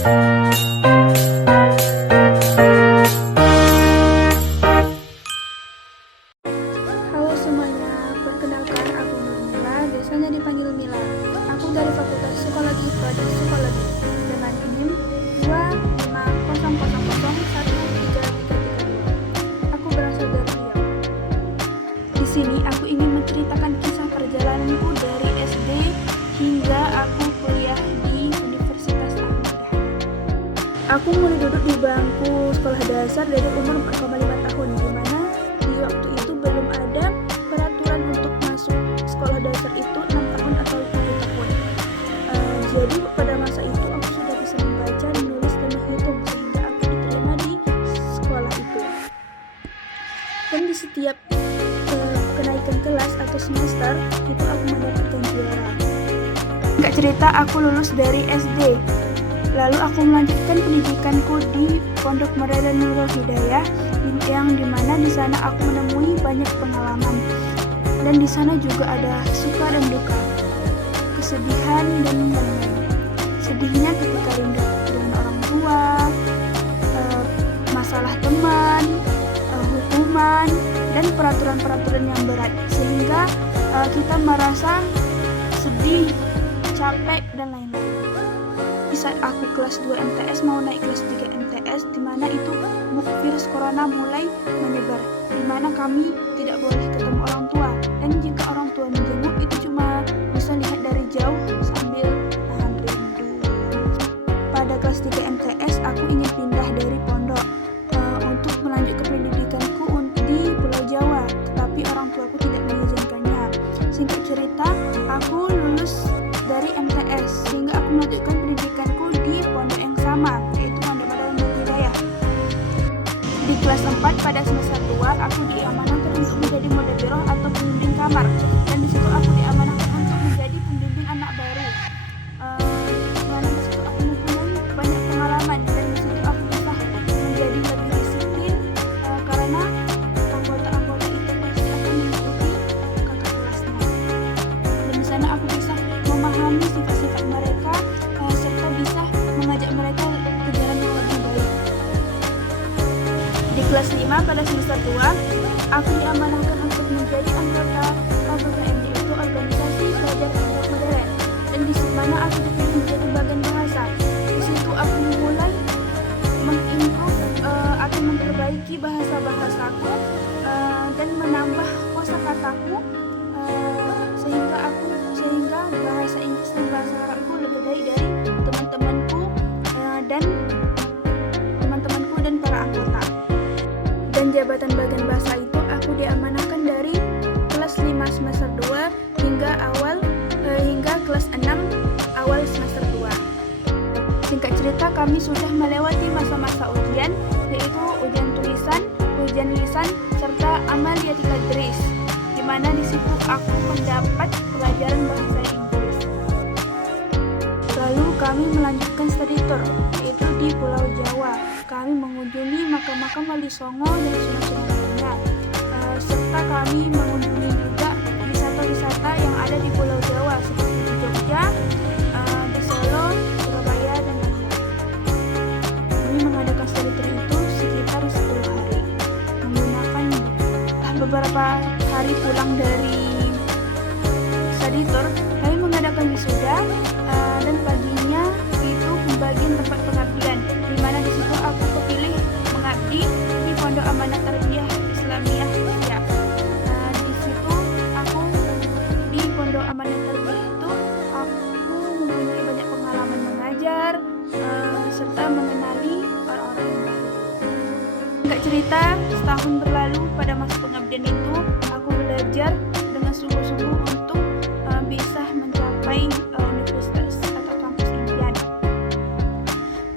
Halo semuanya, perkenalkan aku Nurmila, biasanya dipanggil Mila. Aku dari Fakultas Psikologi Prodi Psikologi dengan NIM 250001333. Aku berasal dari Riau. Di sini aku ingin menceritakan kisah perjalananku dari SD hingga aku kuliah di Universitas Ahmad. Aku mulai duduk di bangku sekolah dasar dari umur 4,5 tahun, di mana di waktu itu belum ada peraturan untuk masuk sekolah dasar itu 6 tahun atau 7 tahun. Jadi pada masa itu aku sudah bisa membaca, menulis, dan menghitung sehingga aku diterima di sekolah itu. Dan di setiap kenaikan kelas atau semester itu aku mendapatkan juara. Singkat cerita, aku lulus dari SD. Lalu aku melanjutkan pendidikanku di Pondok Merah Nurul Hidayah, yang dimana di sana aku menemui banyak pengalaman. Dan di sana juga ada suka dan duka, kesedihan dan lain-lain. Sedihnya ketika rindu dengan orang tua, masalah teman, hukuman, dan peraturan-peraturan yang berat, sehingga kita merasa sedih, capek, dan lain-lain. Di saat aku kelas 2 MTS mau naik kelas 3 MTS, di mana itu virus corona mulai menyebar, di mana kami tidak boleh ketemu orang tua, dan jika orang tua menjenguk itu cuma bisa lihat dari jauh sambil nahan rindu. Pada kelas 3 MTS aku ingin pindah dari pondok untuk melanjutkan pendidikanku di Pulau Jawa, tetapi orang tuaku tidak mengizinkannya. Singkat cerita, aku lulus dari MTS sehingga aku melanjutkan pendidikanku di pondok yang sama, yaitu Pondok Merah Nurul Hidayah. Di kelas 4 pada semester 2 aku diamanahkan untuk menjadi moderator atau pembimbing kamar, dan di situ aku diamanahkan untuk menjadi pembimbing anak baru. Karena di situ aku mempunyai banyak pengalaman, dan di situ aku bisa menjadi lebih disiplin karena anggota-anggota itu pasti akan mengikuti kakak kelasnya. Dan di sana aku bisa memahami sifat-sifat mereka serta bisa mengajak mereka ke jalan yang lebih baik. Di kelas 5 pada semester 2 aku diamanahkan untuk menjadi anggota OPPM, yaitu Organisasi Pelajar Pondok Modern, dan di mana aku dipilih menjadi bagian bahasa. Di situ aku mulai mengimprove atau memperbaiki bahasa-bahasaku dan menambah kosakataku sehingga bahasa Inggris dan bahasa Arabku lebih baik dari teman-temanku dan para anggota. Dan jabatan bagian bahasa itu aku diamanahkan dari kelas 5 semester 2 hingga kelas 6 awal semester 2. Singkat cerita, kami sudah melewati masa-masa ujian, yaitu ujian tulisan, ujian lisan, serta amaliyati tadris, di mana di situ aku mendapat pelajaran bahasa Inggris. Lalu kami melanjutkan studi tour, yaitu di Pulau Jawa. Kami mengunjungi makam-makam Wali Songo dan Sunan lainnya, serta kami mengunjungi juga wisata-wisata yang ada di Pulau Jawa seperti di Jogja, di Solo, Surabaya, dan lain-lain. Kami mengadakan studi tour itu sekitar 10 hari, menggunakan beberapa hari pulang dari studi tour, kami mengadakan wisuda, dan paginya itu pembagian tempat pengabdian, di mana di situ aku kepilih mengabdi di Pondok Amanat Tarbiyah Islamiyah. Ya, di situ aku di Pondok Amanat Tarbiyah itu aku mempunyai banyak pengalaman mengajar serta mengenali orang-orang yang baru. Singkat cerita, setahun berlalu. Pada masa pengabdian itu aku belajar dengan sungguh-sungguh untuk bisa mencapai universitas atau kampus impian.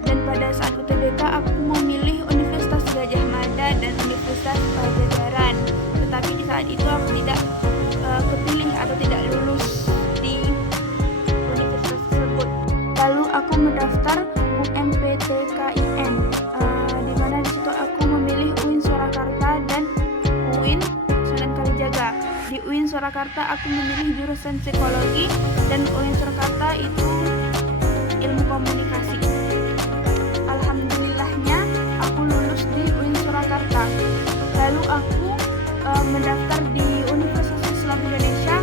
Dan pada saat UTBK aku memilih Universitas Gadjah Mada dan Universitas Pajajaran. Tetapi di saat itu aku tidak kepilih atau tidak lulus di universitas tersebut. Lalu aku mendaftar UMPTKIN, di mana di situ aku memilih UIN Surakarta dan UIN Sunan Kalijaga. Di UIN Surakarta aku memilih jurusan psikologi, dan UIN Surakarta itu ilmu komunikasi. Indonesia